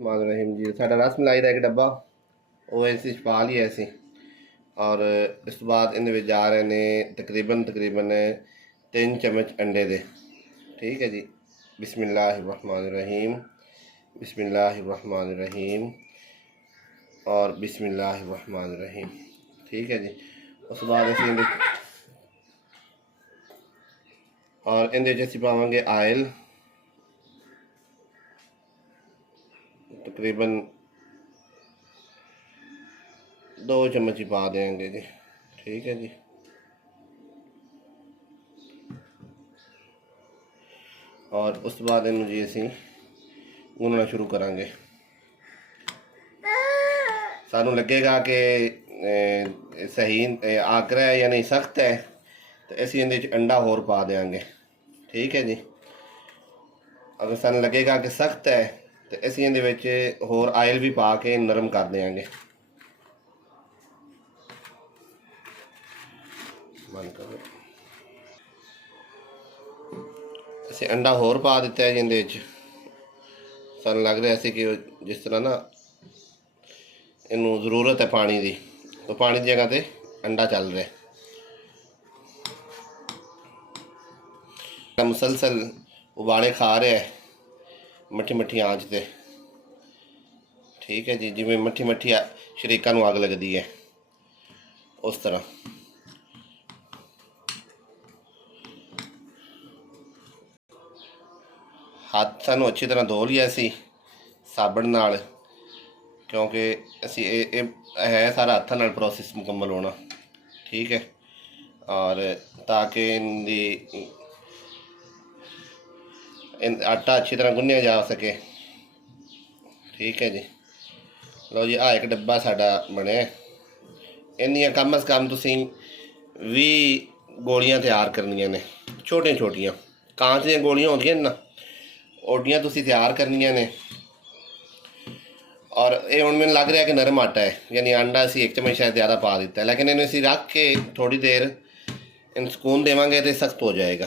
रहमान रहीम जी साडा रस मलाई का एक डब्बा वो इस पा लिया असी और इस तो बाद इन जा रहे ने तकरीबन 3 चम्मच अंडे दे। ठीक है जी। बिस्मिल्लाहिर्रहमानिर्रहीम, बिस्मिल्लाहिर्रहमानिर्रहीम और बिस्मिल्लाहिर्रहमानिर्रहीम। ठीक है जी। उस बाद असी और इन पावे आयल तकरीबन 2 चम्मच ही पा देंगे जी। ठीक है जी। और उस बाद इन जी असी गुनना शुरू करांगे। सानू लगेगा कि सही आकरा है या नहीं सख्त है तो असी इन अंडा होर पा देंगे। ठीक है जी। अगर सानू लगेगा कि सख्त है तो असी इन होर आयल भी पा के नरम कर देंगे। असी अंडा होर पा दिता है जी। इन सानू लग रहा है कि जिस तरह ना इनू जरूरत है पानी की, तो पानी की जगह पे अंडा चल रहा है। मुसलसल उबाले खा रहा है मट्ठी मट्ठी आँच से। ठीक है जी। जिमें मट्ठी मट्ठी शरीका नू अग लगती है उस तरह। हाथ सानू अच्छी तरह धो लिया सी साबण नाल, क्योंकि असी है सारा हत्थां नाल प्रोसैस मुकम्मल होना। ठीक है। और ताकि आटा अच्छी तरह गुन्निया जा सके। ठीक है जी। लो जी, एक डब्बा साडा बने। इन कम अज़ कम तुसी 20 गोलियां तैयार करनिया ने, छोटिया छोटिया कांच दी गोलियां होंदियां ना, ओडियां तुसी तैयार करनिया ने। और ये हुण मैनूं लग रहा है कि नरम आटा है, यानी अंडा असी 1 चम्मच शायद ज़्यादा पा दिता है, लेकिन इन्हें असी रख के थोड़ी देर इन सुकून देवांगे तो सख्त हो जाएगा।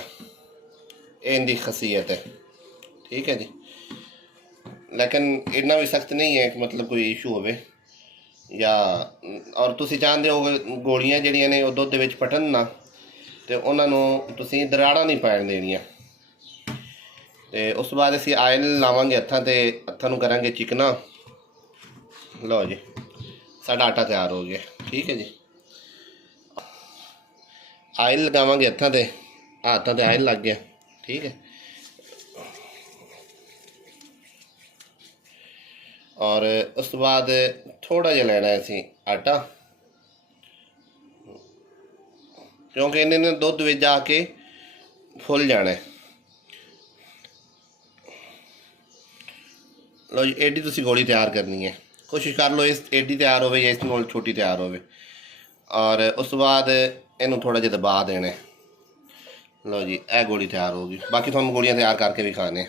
ये इनकी खसीयत है। ठीक है जी। लेकिन इन्ना भी सख्त नहीं है कि मतलब कोई इशू हो या। और तुसी चाहते हो गोलियां जिहड़ियां ने दुध दे विच फटन ना, तो उन्होंने तुसी दराड़ा नहीं पैण देनियां। तो उस बाद असी आयल लावांगे हत्थां ते, हत्थां नूं करांगे चिकना। लो जी, साडा आटा तैयार हो गया। ठीक है जी। आयल लगावांगे हत्थां ते, हाथां ते आयल लग गया। ठीक है। और उस बाद थोड़ा जिहा लेना है असी आटा, क्योंकि इन्हें दुध विच जाके फुल जाना है। लो जी, एडी तुसी गोली तैयार करनी है। कोशिश कर लो इस एडी तैयार हो या इस नाल छोटी तैयार हो। और उस बाद इनू थोड़ा जिहा दबा देना है। लो जी, यह गोली तैयार होगी। बाकी तुहानूं गोलियां तैयार करके भी खाने।